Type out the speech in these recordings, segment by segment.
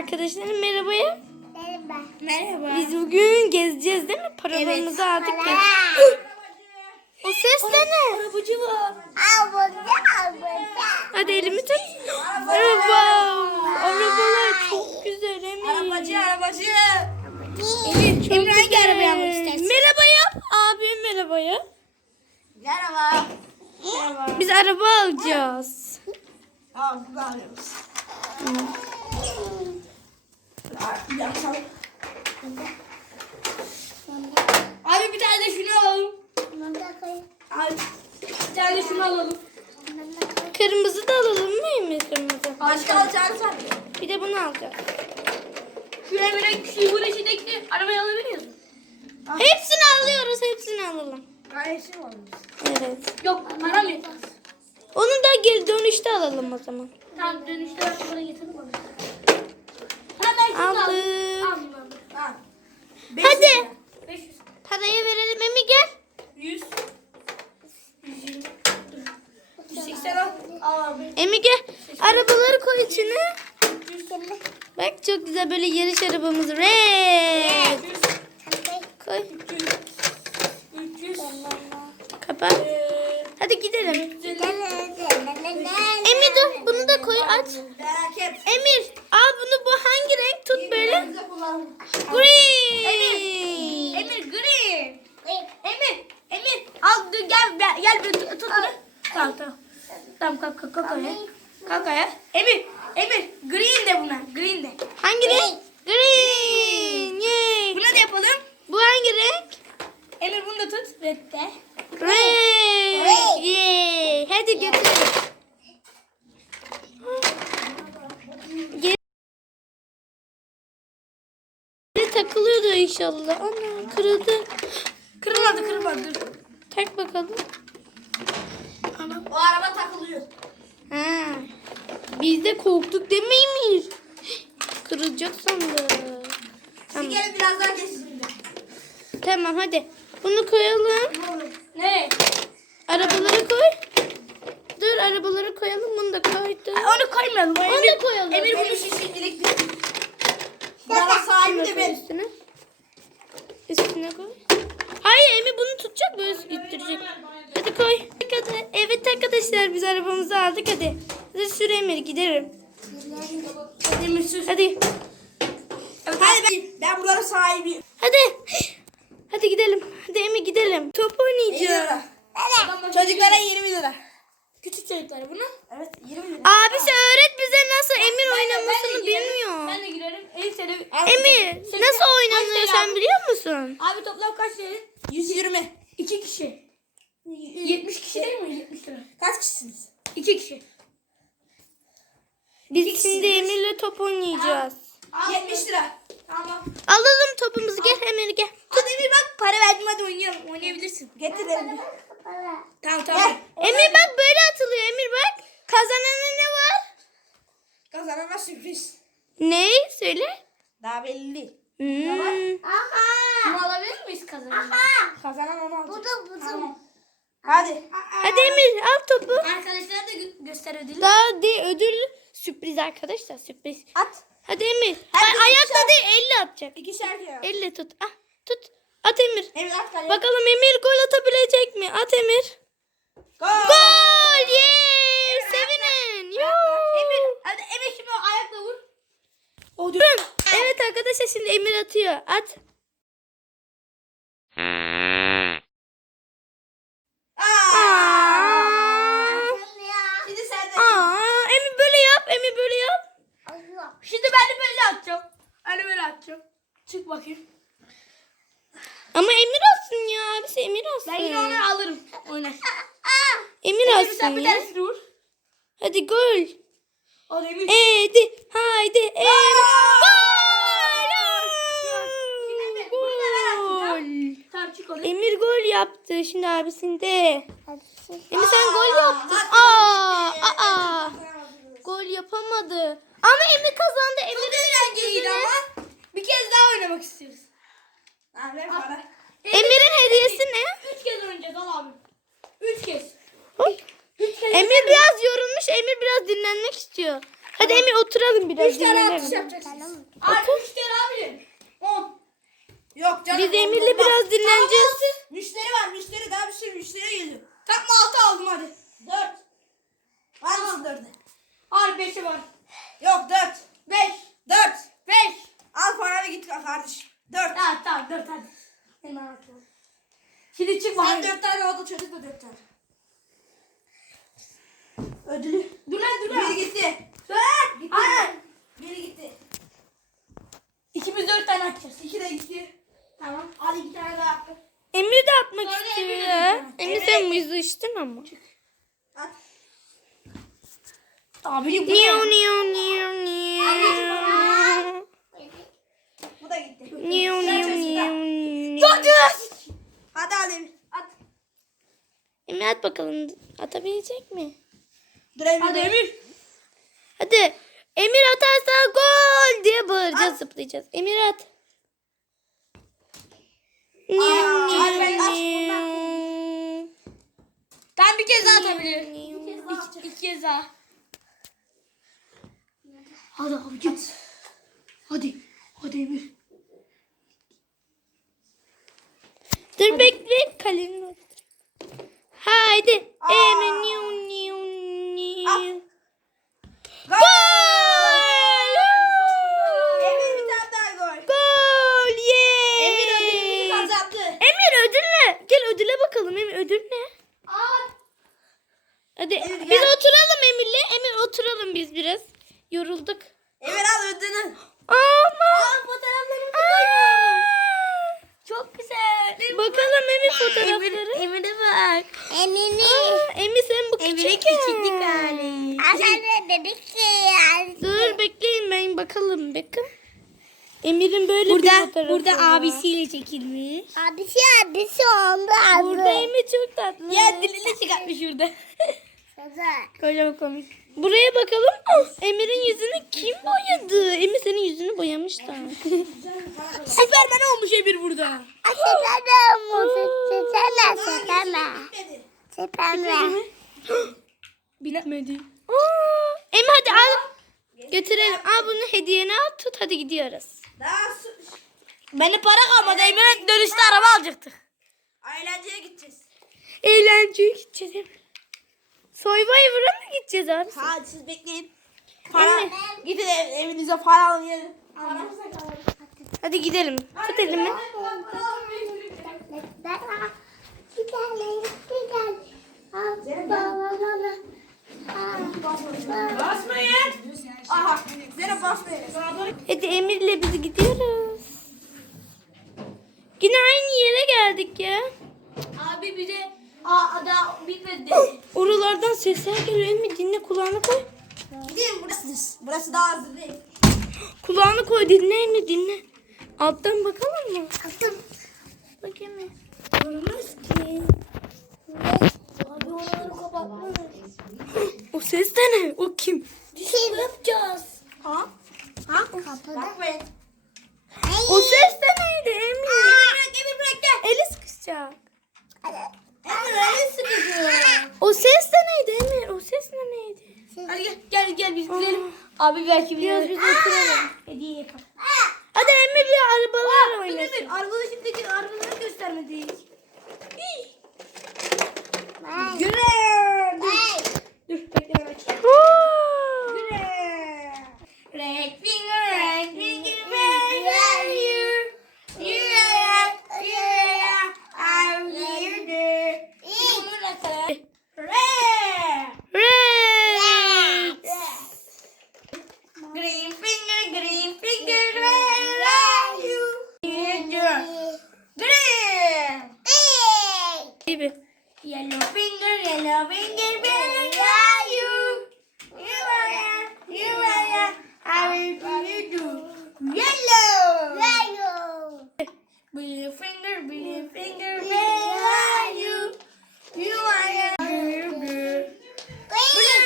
Arkadaşlarım merhabaya. Merhaba. Merhaba. Biz bugün gezeceğiz değil mi? Paralarımızı aldık Para. ya. O ses de ne? Arabacı var. Abone, abone. Hadi elimi tut. Araba. Arabalar çok güzel Emir. Arabacı arabacı. Emir çok Emir hangi güzel. arabayı almak istersin? Merhaba yap. Abi merhaba yap. Merhaba. Merhaba. Biz araba alacağız. Tamam bunu alıyoruz. Bir Abi bir tane de şunu alalım. Abi bir tane de şunu alalım. Kırmızı da alalım mı Emir kırmızı? Başka alacağınız var mı? Bir de bunu alacağız. Şu Emir'e şu bunun içindeki arabayı alabilir miyiz? Hepsini alıyoruz. Hepsini alalım. Gayet şey olmuş. Evet. Yok param yeter. Onu da geri dönüşte alalım o zaman. Tamam dönüşte ben para getirdim bana. Ha ben şunu Aldık. Aldım. Aldım. Tamam. Hadi. 500. Parayı verelim Emi gel. 100. 120. 180 al. Emi gel. Arabaları koy içine. 100. Bak çok güzel böyle yarış arabamız. Red. 100. Hadi. Koy. 300. 300. Kapat. Hadi gidelim. 150. Emi dur bunu da koy aç. Emir bunu bu hangi renk tut böyle. Green. Emir green. Emir. Emir. Al dur gel gel, gel bir tut tut. Tamam tamam. Tamam kalk kalk kalk ayağa. Kalk ayağa. Emir. Emir. Green de buna. Green de. Hangi renk? Green. Yay. Buna da yapalım. Bu hangi renk? Emir bunu da tut. Red de. Red. Yay. Hadi götürelim. İnşallah. Ana kırıldı. Kırılmadı kırılmadı. Dur. Tak bakalım. O araba takılıyor. Ha. Biz de korktuk demeyin mi? Kırılacak sandım. Tamam. Gelin biraz daha geçsin. tamam hadi. Bunu koyalım. Ne? Arabaları koy. Dur arabaları koyalım. Bunu da koydum. Onu koymayalım. Onu Emir, da koyalım. Emir bunu şimdilik Bana sahibi de ben. üstüne. Üstüne koy. Hayır Emi bunu tutacak böyle ittirecek. Hadi koy. Hadi. Evet arkadaşlar biz arabamızı aldık hadi. Hadi sür Emir gidelim. Emir sus. Hadi. Evet, hadi ben, ben buraların sahibiyim. Hadi. Hadi gidelim. Hadi Emi gidelim. Top 50 oynayacağız. Çocuklara 20 lira. Küçük çocuklara bunu? Evet 20 lira. Abisi öğret bize nasıl Emir Ben de oynamasını girerim. bilmiyor. Ben de girerim. En seni. Emir nasıl oynanıyor sen biliyor musun? Abi toplam kaç lira? 120. 2 kişi. 70 kişi değil mi? 70 lira. Kaç kişisiniz? 2 kişi. Biz şimdi Emir'le top oynayacağız. 70 lira. Tamam. Alalım topumuzu gel Emir gel. Hadi Emir bak para verdim hadi oynayalım. Oynayabilirsin. Getir Emir. Tamam tamam. Emir bak böyle atılıyor Emir bak. Kazanana ne var? Kazanana sürpriz. Ne? Söyle. Daha belli. Hmm. Bunu alabilir miyiz kazanan? Kazanan onu alacak. Bu da bu da. Hadi. Hadi Emir al topu. Arkadaşlar da gö- göster ödülü. Daha de ödül sürpriz arkadaşlar sürpriz. At. Hadi Emir. Herkes ayakla ikişer- değil elle atacak. İki şarkı. Elle tut. Ah tut. At Emir. Emir at kaleye. Bakalım Emir gol atabilecek mi? At Emir. Gol. Gol! Yes! Sevinin. Yoo! Emir. Hadi Emir şimdi ayakla vur. O dur. Evet arkadaşlar şimdi Emir atıyor. At. Aa! Şimdi sen de. Aa, Emir böyle yap. Böyle yap. Şimdi ben de böyle atacağım. Ben de böyle atacağım. Çık bakayım. Ama Emir alsın ya. Abisi Emir alsın. Ben yine onu alırım. Oynar. Emir Emir alsın sen bir ya. tanesini vur. Hadi gol. Hadi Emir. Haydi. Haydi. Emir. Şimdi bunu da ben atayım, tamam. Gol. Tamam çık onu. Emir gol yaptı. Şimdi abisinde. Emir sen Aa, gol yaptın. hadi. Aa, aa. Gol yapamadı. Ama Emir kazandı. Çok Emir eğlenceliydi ama bir kez daha oynamak istiyoruz. Emir'in hediyesi ne? Üç kez oynayacağız al abi. Üç kez. Hop. Üç kez. Emir biraz yorulmuş. Emir biraz dinlenmek istiyor. Hadi Emir oturalım biraz. Üç tane atış. Abi üç kere abi. On. Yok canım. Biz Emir'le biraz dinleneceğiz. Müşteri var müşteri daha bir sürü müşteri geliyor. Takma altı aldım hadi. Dört. Var mısın dördü? Abi beşi var. Yok dört. Beş. Dört. Beş. Al paranı git kardeşim. Dört. Tamam tamam dört hadi. Hemen atıyorum. Şimdi çık Sen dört tane oldu çocuk da dört tane. Ödülü. Dur lan dur lan. Biri gitti. Dur. Hayır. Biri gitti. İkimiz dört tane atacağız. İki de gitti. Tamam. Al iki tane daha. Emir de atmak Sonra istiyor Emir'e ya. gidiyorum. Emir sen muyuz içtin ama. At. Abi bu Niyo ne? niyo niyo niyo. Bu da gitti. Niyo niyo niyo niyo. Dört. Hadi al Emir. At. Emir at bakalım atabilecek mi? Dur Emir. Hadi Emir. Hadi. Emir atarsa gol diye bağıracağız zıplayacağız. Emir at. Aa, hadi ben. Ben bir kez daha atabilirim. Niyo. İki, iki kez daha. Hadi abi git. Hadi. Hadi Emir. Dur bekle orada. Haydi. Emir niyo niyo niyo. Gol. Emir bir tane daha gol. Gol. Yeah. Emir ödülünü kazandı. Emir ödül ne? Gel ödüle bakalım Emir ödül Hadi Emir, biz gel. oturalım Emir'le. Emir oturalım biz biraz. Yorulduk. Emir al ödülünü. Ama. Al fotoğraflarımı Aa. çok güzel. Bakalım Emir fotoğrafları. Emir'e bak. Emini. Aa, Emir sen bu küçük ya. hali. Anne dedik ki. Dur bekleyin ben bakalım bakın. Emir'in böyle bir Burada fotoğrafı burada var. abisiyle çekilmiş. Abisi abisi oldu. Burada Emir çok tatlı. Ya dilini çıkartmış şurada. Kocaman komik. Buraya bakalım. Oh, Emir'in yüzünü kim boyadı? Emir senin yüzünü boyamış da. Süpermen olmuş Emir burada. Mı? Süteme süteme. Bitmedi. Süteme. Bitmedi. Aa, Emir hadi al. Götürelim. Al bunu hediyeni al tut hadi gidiyoruz. Benim para kalmadı. Emir'e dönüşte araba alacaktık. Eğlenceye gideceğiz. Eğlenceye gideceğiz Emir. Survivor'a mı gideceğiz abi? Hadi siz bekleyin. Para. Gidin ev, evinize para alın gelin. Hadi gidelim. Tut elimi. Basmayın. Aha. Zeynep basmayın. Hadi Emir'le biz gidiyoruz. Yine aynı yere geldik ya. Abi bir de aa daha bitmedi. Oralardan sesler geliyor. Emir dinle kulağını koy. Gidin burası. Burası daha hazır değil. Kulağını koy dinle Emir dinle. Alttan bakalım mı? Bak Emir. Görmez ki. Abi onları kapatmış. O ses de ne? O kim? Şey yapacağız. Ha? Ha? Kapıda. Bakmayın. O ses de neydi Emir? Emir bırak Emir bırak gel. Eli sıkışacak. Emir öyle sıkıcı. O ses de neydi Emir? O ses de neydi? Hadi gel gel gel biz gidelim. Abi belki Biraz bir biz oturalım. hediye yapalım. Hadi Emir'le arabalarla Dur oynasın. Emir arkadaşımdaki arabaları göstermedik. Gülen. Dur bekle ben açayım. Oo. Red finger, red finger, where are you? You are, you are, I'm here, dear. Bunu da söyle. Red. Red. Green finger, green finger, where are you? Here, dear. Green. Gibi. Yellow finger, yellow finger, where are you? You are, you are, I will you do. Yellow. Blue finger, blue finger, where are you? You are blue, blue. Blue.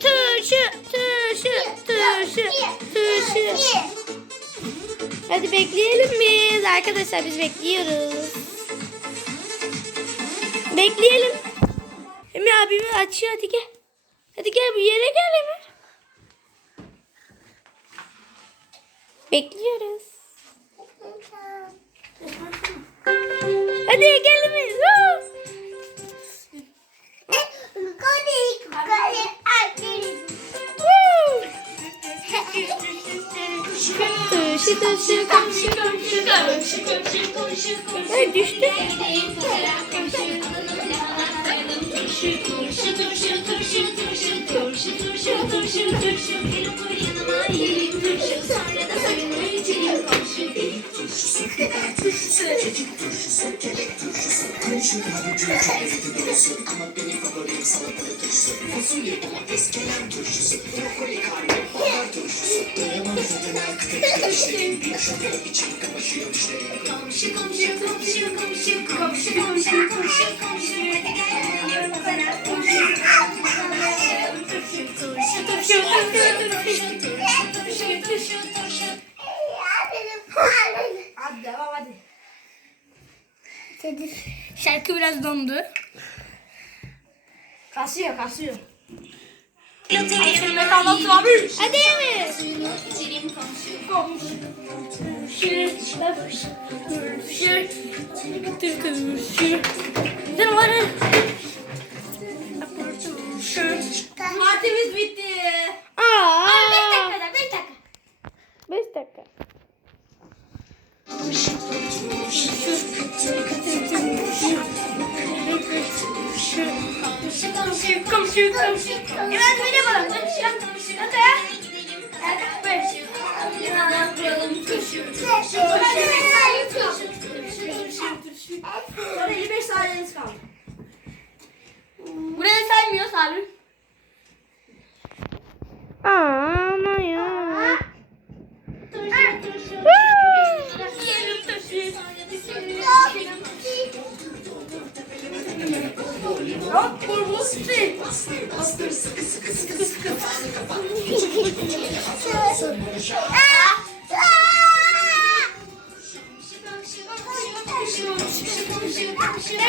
Turşu, turşu, turşu, turşu. Hadi bekleyelim biz. Arkadaşlar biz bekliyoruz. Bekleyelim. Emir abimi açıyor hadi gel. Hadi gel bir yere gel Emir. Bekliyoruz. Hadi gel Emir. Woo! Woo! Tuşu tuşu komşu komşu. Ay düştü. Hadi Şarkı biraz dondu. Kasıyor kasıyor. Hadi ya.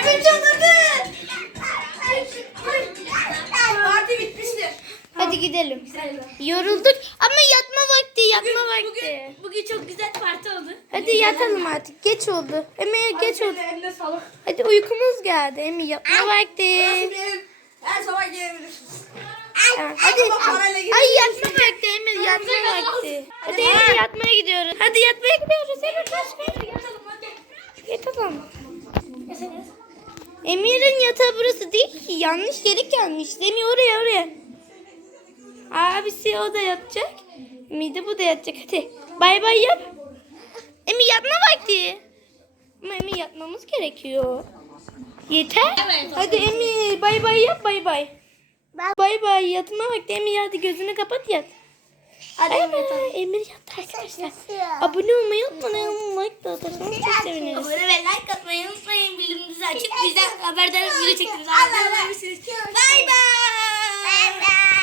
Evet çıldırdı. Parti bitmiştir. Hadi gidelim. Yorulduk ama yatma vakti, yatma vakti. Bugün, bugün çok güzel parti oldu. Hadi yatalım artık. Geç oldu. Emir geç oldu. Eline sağlık. Hadi uykumuz geldi. Emir yatma vakti. Burası benim. Her sabah gelebilirsin. Hadi. Ay yatma vakti Emir yatma vakti. Hadi Emir yatmaya gidiyoruz. Hadi yatmaya gidiyoruz. Emir koş koş. Yatalım. Emir'in yatağı burası değil ki. Yanlış yere gelmiş. Emir oraya oraya. Abisi o da yatacak. Emir de bu da yatacak. Hadi. Bay bay yap. Emir yatma vakti. Ama Emir yatmamız gerekiyor. Yeter. Hadi Emir bay bay yap bay bay. Ben... Bay bay yatına bak Emir hadi gözünü kapat yat. Hadi Emir yat. Emir yat arkadaşlar. Abone olmayı unutmayın. Like da atarsanız çok seviniriz. Abone ve like atmayı unutmayın. Bildirimimizi açıp bizden haberdar video çektiğimizi haberdar Bay bay. Bay bay.